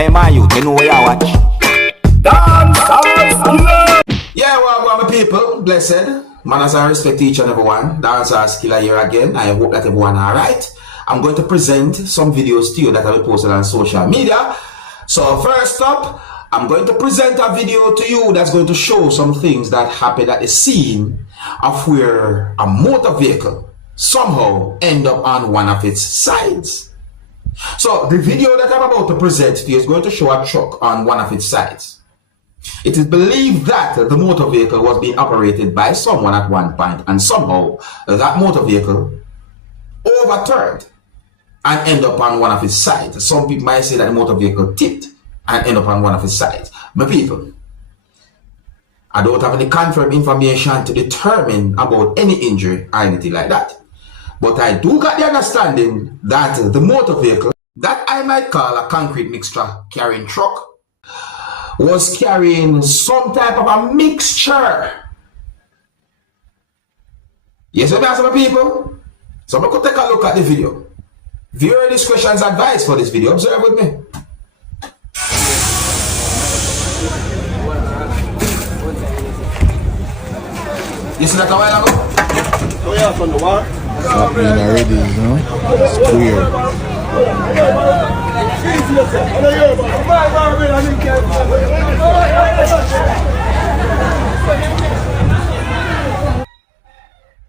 Hey man, you know where you watch? Dancehall skilla. Yeah, well, my people, blessed. Manners and respect to each and everyone. Dancehall skilla here again. I hope that everyone alright. I'm going to present some videos to you that I will post on social media. So first up, I'm going to present a video to you that's going to show some things that happened at the scene of where a motor vehicle somehow end up on one of its sides. So the video that I'm about to present to you is going to show a truck on one of its sides. It is believed that the motor vehicle was being operated by someone at one point, and somehow that motor vehicle overturned and end up on one of its sides. Some people might say that the motor vehicle tipped and end up on one of its sides. But people, I don't have any confirmed information to determine about any injury or anything like that. But I do got the understanding that the motor vehicle that I might call a concrete mixture carrying truck was carrying some type of a mixture. Yes, what I'm people? So I'm going to take a look at the video. Viewer discretion's advice for this video. Observe with me. You see that a while ago? Oh yeah, from the wall. It's happening already, you know? It's weird.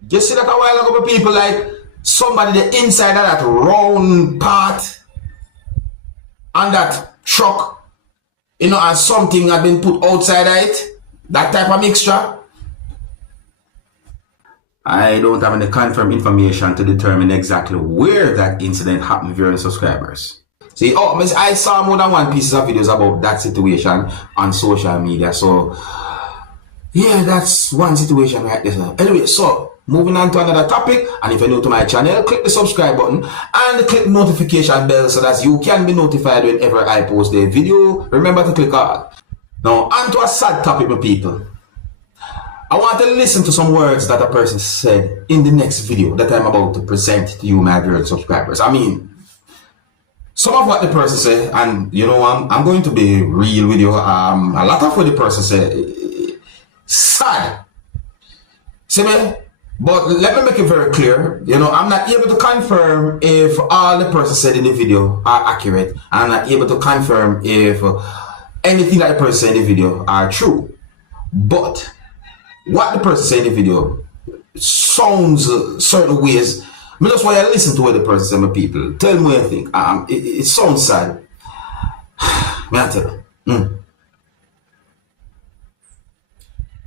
You see that a while ago, people, like somebody the inside of that round part on that truck, you know, and something had been put outside of it, that type of mixture. I don't have any confirmed information to determine exactly where that incident happened, viewers and subscribers. See, I saw more than one piece of videos about that situation on social media. So, yeah, that's one situation right there. Anyway, so, moving on to another topic. And if you're new to my channel, click the subscribe button and click the notification bell so that you can be notified whenever I post a video. Remember to click all. Now, on to a sad topic, my people. I want to listen to some words that a person said in the next video that I'm about to present to you, my dear subscribers. I mean, some of what the person said, and you know, I'm going to be real with you. A lot of what the person said, sad. See me? But let me make it very clear. You know, I'm not able to confirm if all the person said in the video are accurate. I'm not able to confirm if anything that the person said in the video are true. But what the person said in the video sounds certain ways. I just want you to listen to what the person said, my people. Tell me what you think. It sounds sad. May I tell you?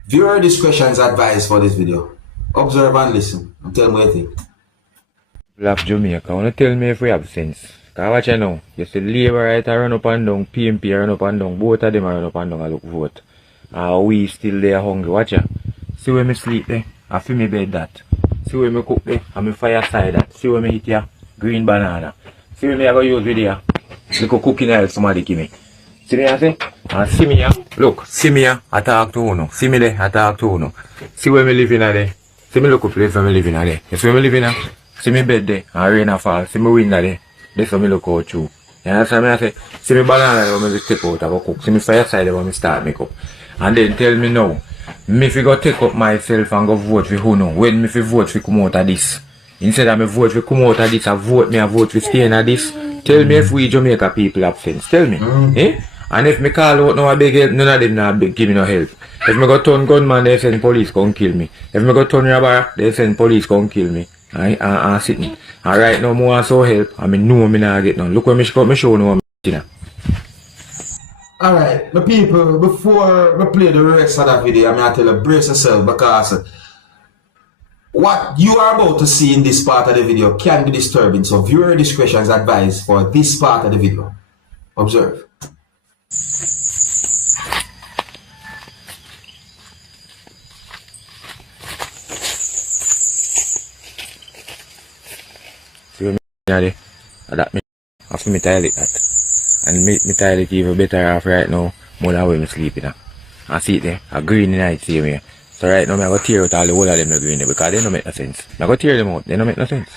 Viewer discretion is advised for this video. Observe and listen. And tell me what you think. Black Jamaica, wanna tell me if we have sense? Cause watch you now. You see Labour right run up and down, PMP run up and down, both of them run up and down and look vote. We still there hungry, watch ya. See where me sleep there, I feel me bed that. See where me cook there, and me fireside that. See where me hit ya, green banana. See where me I go use with ya, little cooking oil somebody give me. See me I say? And see me ya, look, see me ya, I talk to Uno. See me there, I talk to Uno. See where me living there. See me look up place where me living there. You see where me living there? See me bed there, and rain a fall. See me window there. That's where me look out through. You understand me I say? See me banana there where me take out, I go cook. See me fireside there where me start make up. And then tell me now, me fi go take up myself and go vote for who now? When me fi vote for come out of this? Instead of me vote for come out of this, I vote for stay in this. Tell me if we Jamaica people have sense. Tell me. Eh? And if me call out now I beg help, none of them not give me no help. If me go turn gunman, they send police come kill me. If me go turn robber, they send police come kill me. And sitting. And right now more so help, I mean know me not get none. Look where me show now I'm Alright, my people, before we play the rest of that video, I'm going to tell you, brace yourself, because what you are about to see in this part of the video can be disturbing. So viewer discretion is advised for this part of the video. Observe. See me there, that me after me toilet that. And make me toilet even better off right now more than when me sleeping. I see it there, a green in the same way. So right now I go tear out all the whole of them the green there because they don't make no sense. I go tear them out, they don't make no sense.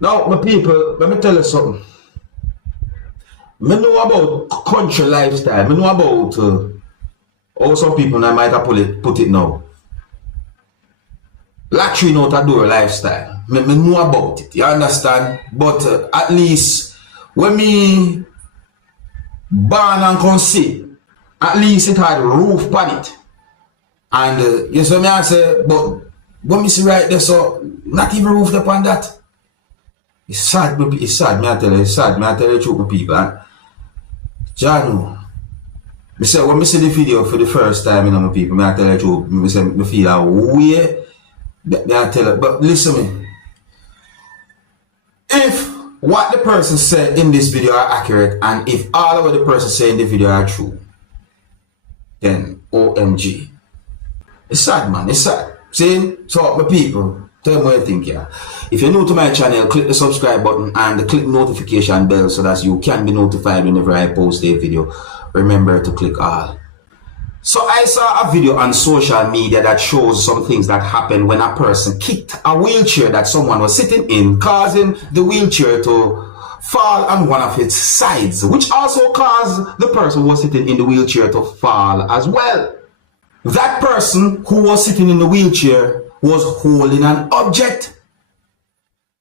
Now, my people, let me tell you something. I know about country lifestyle. I know about how some people now might have put it now. Latrine out a door lifestyle. I know about it. You understand? But at least when me born and come see, at least it had roof on it. And you see me I say, but when me see right there, so not even roof upon that. It's sad, me I tell you, it's sad, me I tell you the truth to people. And John, me say when me see the video for the first time, you know, my people, me I tell you the truth, me say me feel a way. Me I tell you, but listen me. If what the person said in this video are accurate, and if all of what the person said in the video are true, then OMG. It's sad, man, it's sad. See? So my people, tell me what you think here. If you're new to my channel, click the subscribe button and click notification bell so that you can be notified whenever I post a video. Remember to click all. So I saw a video on social media that shows some things that happen when a person kicked a wheelchair that someone was sitting in, causing the wheelchair to fall on one of its sides, which also caused the person who was sitting in the wheelchair to fall as well. That person who was sitting in the wheelchair was holding an object.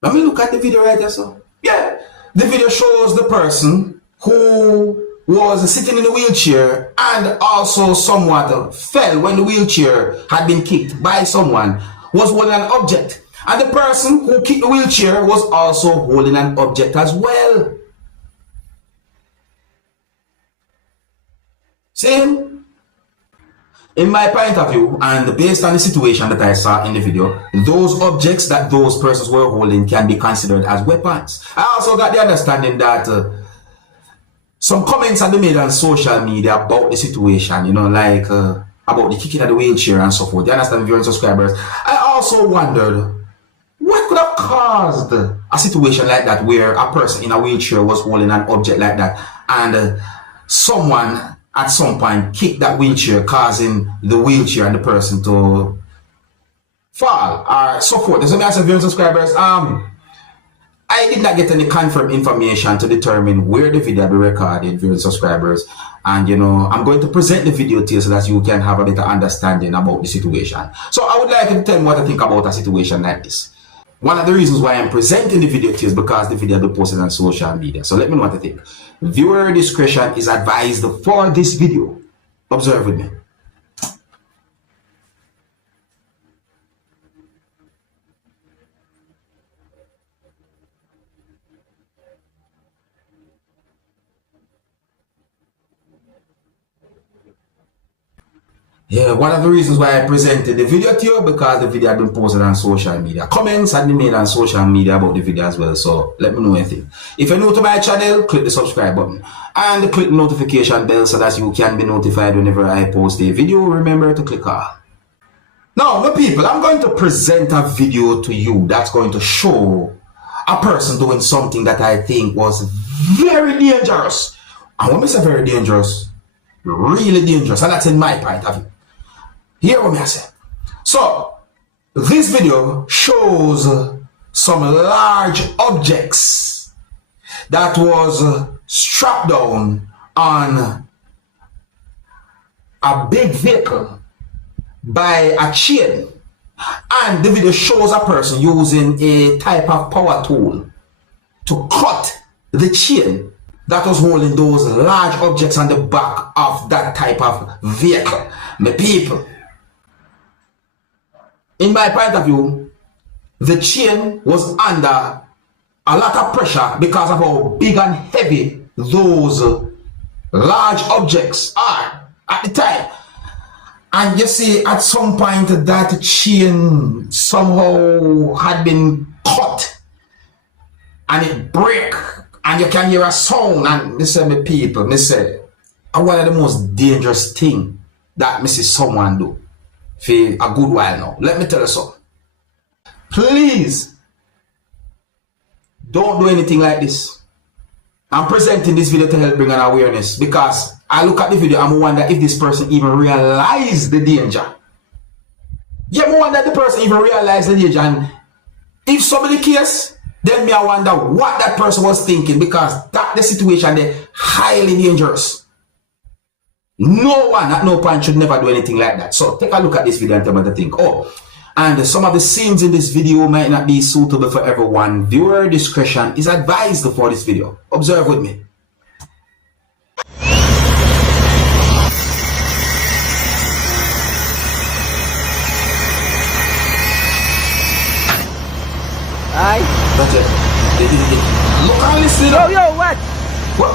Let me look at the video right there, so. Yeah, the video shows the person who was sitting in the wheelchair and also somewhat fell when the wheelchair had been kicked by someone, was holding an object. And the person who kicked the wheelchair was also holding an object as well. See? In my point of view, and based on the situation that I saw in the video, those objects that those persons were holding can be considered as weapons. I also got the understanding that some comments have been made on social media about the situation, you know, like about the kicking of the wheelchair and so forth. You understand, viewers and subscribers? I also wondered what could have caused a situation like that where a person in a wheelchair was holding an object like that and someone at some point kicked that wheelchair, causing the wheelchair and the person to fall or so forth. So, as viewers and subscribers, I did not get any confirmed information to determine where the video will be recorded, viewers and subscribers. And you know, I'm going to present the video to you so that you can have a better understanding about the situation. So I would like you to tell me what I think about a situation like this. One of the reasons why I'm presenting the video to you is because the video will be posted on social media. So let me know what you think. Viewer discretion is advised for this video. Observe with me. Yeah, one of the reasons why I presented the video to you because the video had been posted on social media. Comments had been made on social media about the video as well, so let me know anything. If you're new to my channel, click the subscribe button and click the notification bell so that you can be notified whenever I post a video. Remember to click all. Now, my people, I'm going to present a video to you that's going to show a person doing something that I think was very dangerous. And when I say very dangerous, really dangerous, and that's in my point of view. Hear what I say. So, this video shows some large objects that was strapped down on a big vehicle by a chain. And the video shows a person using a type of power tool to cut the chain that was holding those large objects on the back of that type of vehicle. My people, in my point of view, the chain was under a lot of pressure because of how big and heavy those large objects are at the time. And you see, at some point, that chain somehow had been cut and it break. And you can hear a sound, and me say, my people, me say, one of the most dangerous thing that me see someone do for a good while now. Let me tell you something. Please, don't do anything like this. I'm presenting this video to help bring an awareness because I look at the video and I wonder if this person even realized the danger. Yeah, I wonder if the person even realized the danger. And if some of the case, then me I wonder what that person was thinking, because that the situation there highly dangerous. No one at no point should never do anything like that. So take a look at this video and tell me what to think. Oh, and some of the scenes in this video might not be suitable for everyone. Viewer discretion is advised for this video. Observe with me. Aye. That's it. Look and listen. Yo, what? What?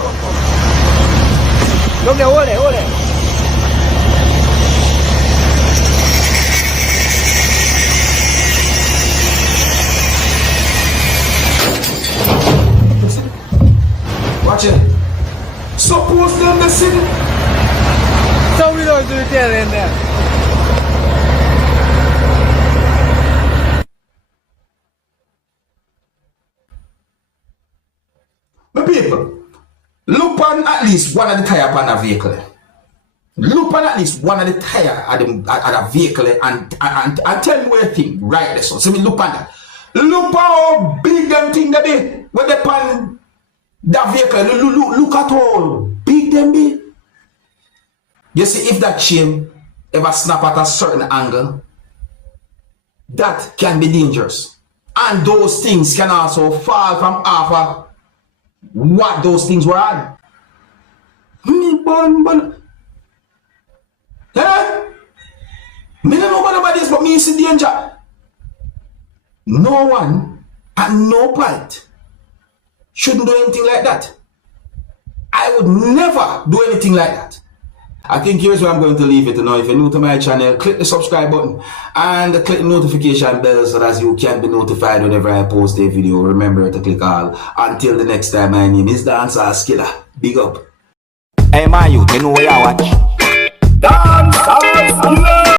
Look there, hold it. Watch it. Suppose them the city. So we don't do the tail in there. My people, look on at least one of the tire on a vehicle. Look on at least one of the tire at a vehicle and tell me where you think right there. So me look on that. Look how big them thing they be when they pan that vehicle. Look at how big them be. You see, if that chain ever snap at a certain angle, that can be dangerous. And those things can also fall from half of what those things were on. Eh? Me don't know about this, but me see danger. No one at no point shouldn't do anything like that. I would never do anything like that. I think here's where I'm going to leave it now. If you're new to my channel, click the subscribe button and click the notification bell so that you can be notified whenever I post a video. Remember to click all. Until the next time, my name is Dancehall Skilla. Big up. Hey, my youth, you know where you watch.